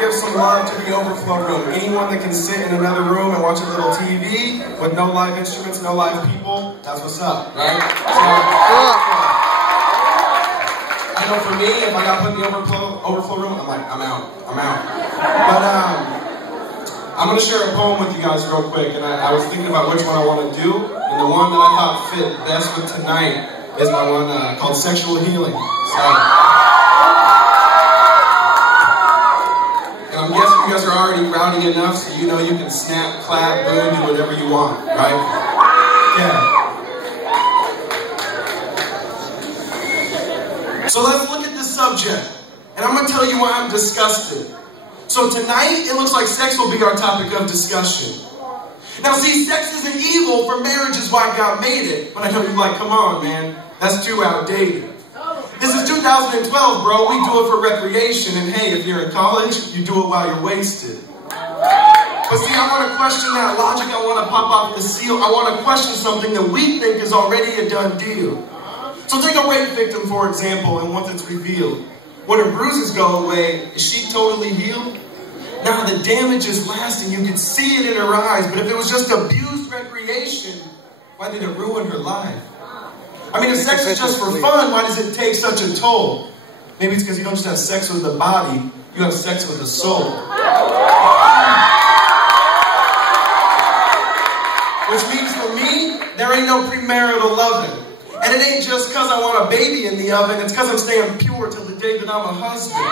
give some love to the overflow room. Anyone that can sit in another room and watch a little TV with no live instruments, no live people, that's what's up, right? I know for me, if I got put in the overflow room, I'm like, I'm out. But I'm going to share a poem with you guys real quick, and I was thinking about which one I want to do, and the one that I thought fit best with tonight is my one called Sexual Healing. So, and I'm guessing you guys are already rowdy enough, so you know you can snap, clap, boo, do whatever you want, right? Yeah. So let's look at this subject, and I'm going to tell you why I'm disgusted. So tonight, it looks like sex will be our topic of discussion. Now see, sex isn't evil, for marriage is why God made it. But I know you're like, come on, man, that's too outdated. This is 2012, bro. We do it for recreation, and hey, if you're in college, you do it while you're wasted. But see, I want to question that logic. I want to pop off the seal. I want to question something that we think is already a done deal. So take a rape victim, for example, and once it's revealed, when her bruises go away, is she totally healed? Now the damage is lasting, you can see it in her eyes, but if it was just abused recreation, why did it ruin her life? I mean, if sex is just for fun, why does it take such a toll? Maybe it's because you don't just have sex with the body, you have sex with the soul. Which means for me, there ain't no premarital loving. And it ain't just because I want a baby in the oven, it's because I'm staying pure till the day that I'm a husband.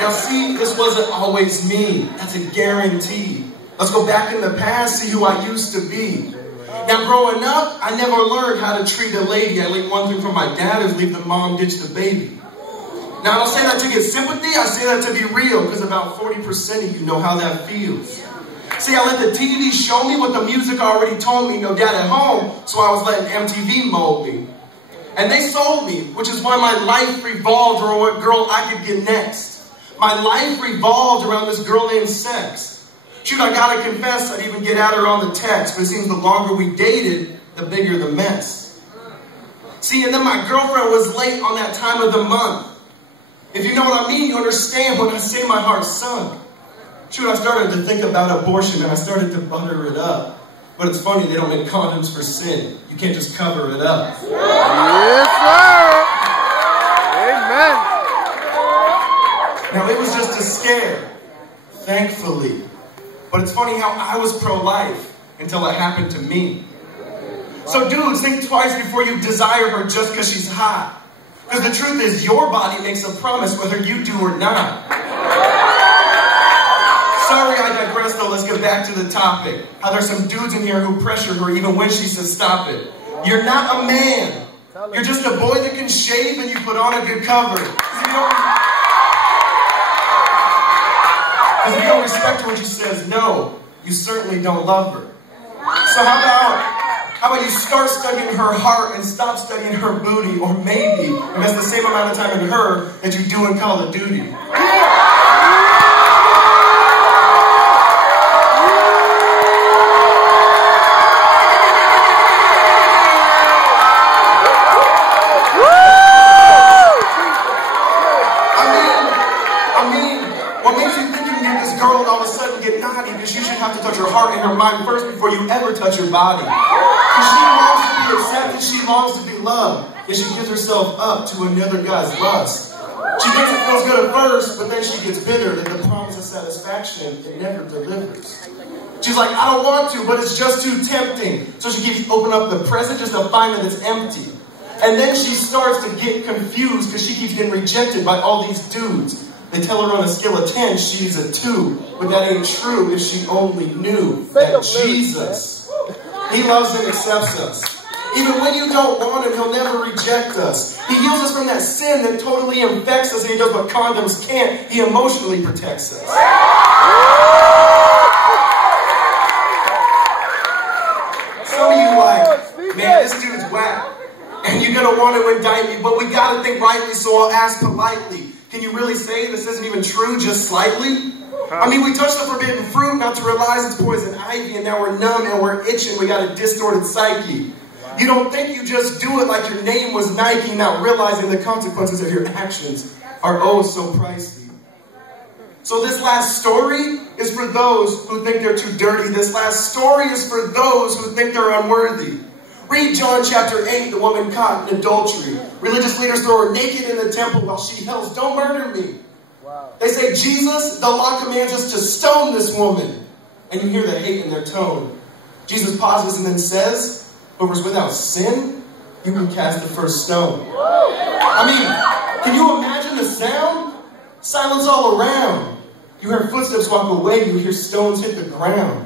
Now see, this wasn't always me. That's a guarantee. Let's go back in the past, see who I used to be. Now growing up, I never learned how to treat a lady. I learned one thing from my dad is leave the mom, ditch the baby. Now I don't say that to get sympathy, I say that to be real, because about 40% of you know how that feels. See, I let the TV show me what the music already told me, no dad at home, so I was letting MTV mold me. And they sold me, which is why my life revolved around what girl I could get next. My life revolved around this girl named Sex. Shoot, I gotta confess, I'd even get at her on the text, but it seems the longer we dated, the bigger the mess. See, and then my girlfriend was late on that time of the month. If you know what I mean, you understand when I say my heart sunk. Shoot, I started to think about abortion, and I started to butter it up. But it's funny, they don't make condoms for sin. You can't just cover it up. Yes, sir! Amen! Now, it was just a scare, thankfully. But it's funny how I was pro-life until it happened to me. So dudes, think twice before you desire her just because she's hot. Because the truth is, your body makes a promise whether you do or not. Sorry, I digress though, let's get back to the topic. How there's some dudes in here who pressure her even when she says stop it. You're not a man. You're just a boy that can shave and you put on a good cover. Because you don't respect her when she says no, you certainly don't love her. So how about you start studying her heart and stop studying her booty, or maybe invest the same amount of time in her that you do in Call of Duty. In her mind first before you ever touch her body. Because she longs to be accepted, she longs to be loved, and she gives herself up to another guy's lust. She thinks it feels good at first, but then she gets bitter that the promise of satisfaction it never delivers. She's like, I don't want to, but it's just too tempting. So she keeps opening up the present just to find that it's empty. And then she starts to get confused because she keeps getting rejected by all these dudes. They tell her on a scale of 10, she's a 2. But that ain't true if she only knew that Jesus, He loves and accepts us. Even when you don't want Him, He'll never reject us. He heals us from that sin that totally infects us, and He does what condoms can't. He emotionally protects us. Some of you like, man, this dude's whack. And you're going to want to indict me, but we got to think rightly, so I'll ask politely. Can you really say this isn't even true, just slightly? I mean, we touched the forbidden fruit not to realize it's poison ivy, and now we're numb and we're itching. We got a distorted psyche. You don't think you just do it like your name was Nike, not realizing the consequences of your actions are oh so pricey. So this last story is for those who think they're too dirty. This last story is for those who think they're unworthy. Read John chapter 8, the woman caught in adultery. Religious leaders throw her naked in the temple while she yells, "Don't murder me." Wow. They say, "Jesus, the law commands us to stone this woman." And you hear the hate in their tone. Jesus pauses and then says, "Whoever's without sin, you can cast the first stone." I mean, can you imagine the sound? Silence all around. You hear footsteps walk away. You hear stones hit the ground.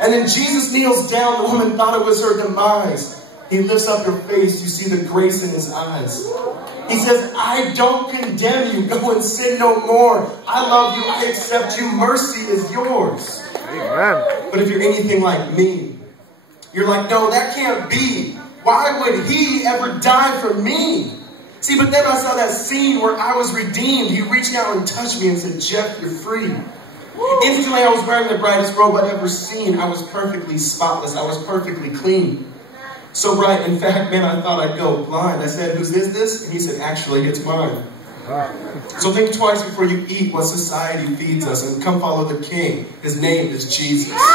And then Jesus kneels down. The woman thought it was her demise. He lifts up her face. You see the grace in his eyes. He says, "I don't condemn you. Go and sin no more. I love you. I accept you. Mercy is yours." Amen. But if you're anything like me, you're like, "No, that can't be. Why would he ever die for me?" See, but then I saw that scene where I was redeemed. He reached out and touched me and said, "Jeff, you're free." Instantly, I was wearing the brightest robe I'd ever seen. I was perfectly spotless. I was perfectly clean. So bright, in fact, man, I thought I'd go blind. I said, "Whose is this?" And he said, "Actually, it's mine." So think twice before you eat what society feeds us, and come follow the King. His name is Jesus. Amen.